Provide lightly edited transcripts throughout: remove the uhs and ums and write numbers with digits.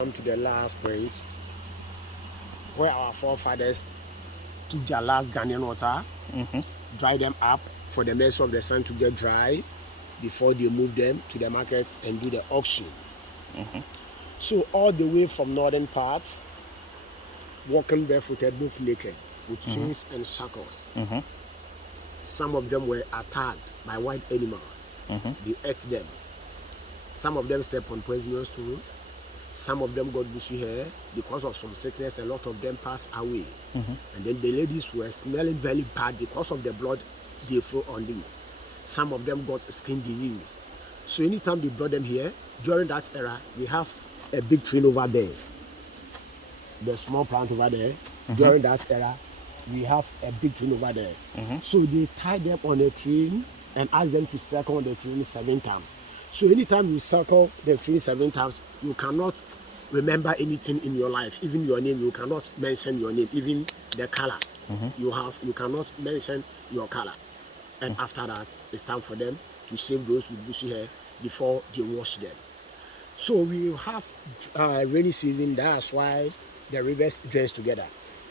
Come to the last point where our forefathers took their last Ghanaian water, dry them up for the mercy of the sun to get dry before they move them to the market and do the auction. So all the way from northern parts, walking barefooted, both naked, with chains and shackles. Some of them were attacked by wild animals. They ate them. Some of them stepped on poisonous stones. Some of them got bushy hair because of some sickness. A lot of them passed away. And then the ladies were smelling very bad because of the blood they threw on them. Some of them got skin diseases. So anytime they brought them here, during that era, we have a big tree over there. The small plant over there. During that era, we have a big tree over there. So they tied them on a tree and asked them to circle on the tree 7 times. So anytime you circle the tree 7 times, you cannot remember anything in your life, even your name. You cannot mention your name, even the color you cannot mention your color. And after that, it's time for them to shave those with bushy hair before they wash them. So we have rainy season. That's why the rivers joins together.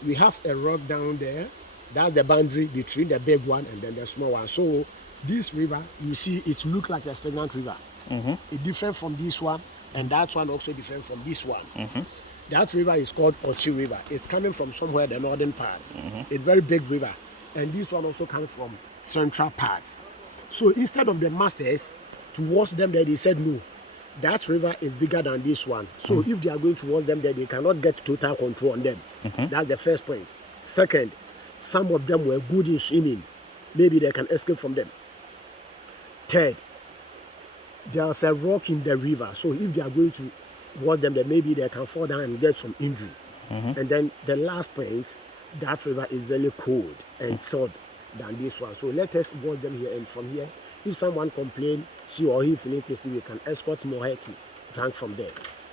We have a rock down there. That's the boundary between the big one and then the small one. So this river, you see, it looks like a stagnant river. It's different from this one, and that one also different from this one. That river is called Ochi River. It's coming from somewhere the northern parts. It's a very big river. And this one also comes from central parts. So instead of the masters to wash them there, they said no. That river is bigger than this one. So if they are going to wash them there, they cannot get total control on them. That's the first point. Second, some of them were good in swimming. Maybe they can escape from them. Third, there's a rock in the river. So if they are going to wash them there, maybe they can fall down and get some injury. And then the last point, that river is very cold and salt than this one. So let us wash them here, and from here, if someone complains, she or he feeling tasty, we can escort him or her to drink from there.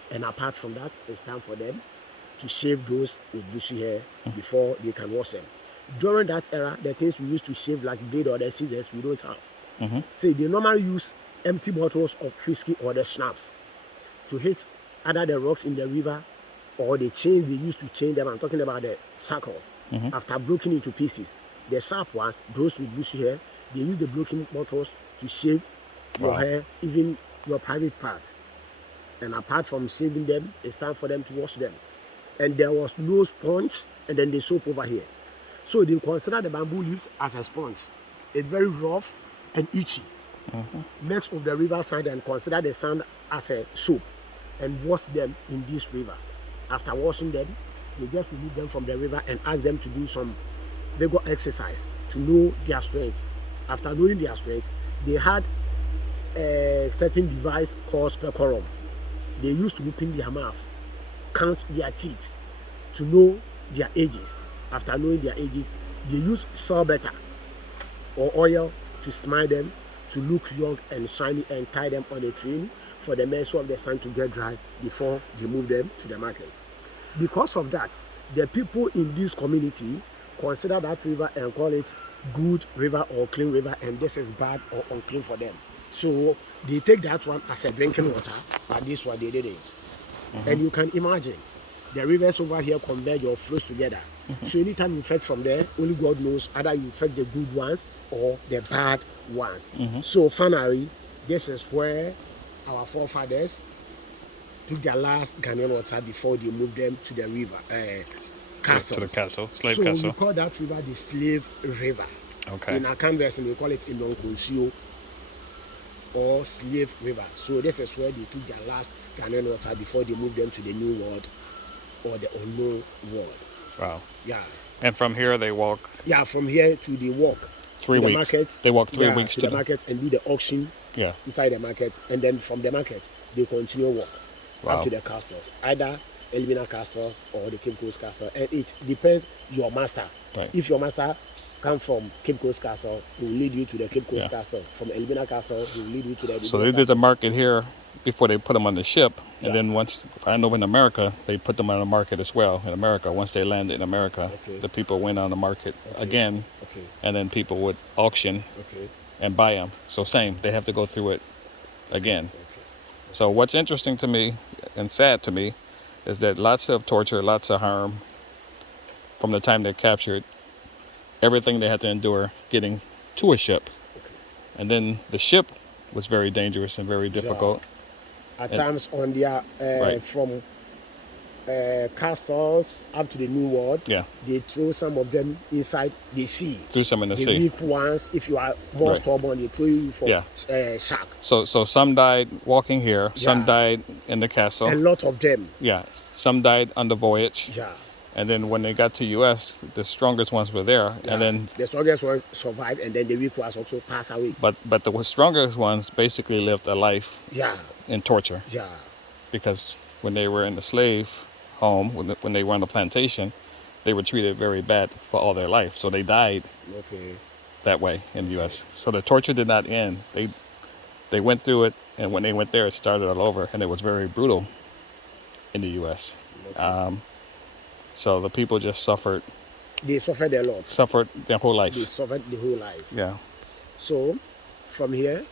And apart from that, it's time for them to shave those with bushy hair before they can wash them. During that era, the things we used to shave like blade or the scissors, we don't have. So they normally use empty bottles of whiskey or the schnapps to hit either the rocks in the river or the chains they used to chain them. I'm talking about the circles. After broken into pieces, the sharp ones, those with bushy hair, they use the broken bottles to shave your hair, even your private parts. And apart from shaving them, it's time for them to wash them. And there was no sponge and then the soap over here. So they consider the bamboo leaves as a sponge. It's very rough and itchy. Next of the riverside, and consider the sand as a soap and wash them in this river. After washing them, they just remove them from the river and ask them to do some vigor exercise to know their strength. After knowing their strength, they had a certain device called speculum. They used to open their mouth, count their teeth to know their ages. After knowing their ages, they use saltpeter or oil to smile them, to look young and shiny, and tie them on a tree for the mercy of the sun to get dry before they move them to the market. Because of that, the people in this community consider that river and call it good river or clean river, and this is bad or unclean for them. So they take that one as a drinking water, but this one they didn't. And you can imagine the rivers over here converge or flows together. So anytime you fetch from there, only God knows either you fetch the good ones or the bad ones. So finally, this is where our forefathers took their last Ghanaian water before they moved them to the river castle. To the castle, slave so castle. We call that river the Slave River. Okay. In our conversion, we call it Inonkonsio or Slave River. So this is where they took their last Ghanaian water before they moved them to the New World or the Unknown World. Wow. Yeah. And from here they walk. Yeah, from here to the walk. 3 weeks. The market. They walk 3 weeks to the market and do the auction. Yeah. Inside the market, and then from the market they continue walk up to the castles, either Elmina Castle or the Cape Coast Castle, and it depends your master. Right. If your master come from Cape Coast Castle, he will lead you to the Cape Coast Castle. From Elmina Castle, he will lead you to the. So they did the market here before they put them on the ship, and then once I know in America they put them on the market as well. In America, once they landed in America, the people went on the market again, and then people would auction and buy them. So same, they have to go through it again. So what's interesting to me and sad to me is that lots of torture, lots of harm from the time they're captured, everything they had to endure getting to a ship. Okay. And then the ship was very dangerous and very difficult. At times on their Right. from castles up to the New World, Yeah. they throw some of them inside the sea. Threw some in the The sea. weak ones, if you are more Right. stubborn, they throw you for Yeah. shark. So some died walking here, some Yeah. died in the castle. A lot of them. Yeah. Some died on the voyage. Yeah. And then when they got to US, the strongest ones were there. Yeah. And then the strongest ones survived, and then the weak ones also pass away. but the strongest ones basically lived a life Yeah. in torture. Yeah. Because when they were in the slave home, when they were on the plantation, they were treated very bad for all their life. So they died Okay. that way in the U.S. So the torture did not end. They went through it, and when they went there, it started all over, and it was very brutal in the U.S. Okay. So the people just suffered They suffered a lot. their whole life. They suffered the whole life. Yeah. So, from here,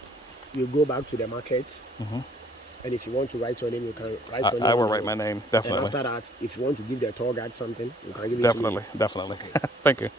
you go back to the market, Mm-hmm. and if you want to write your name, you can write your name. I will on write it. my name, And definitely. after that, if you want to give the tour guide something, you can give it Definitely. to me. Definitely. Thank you.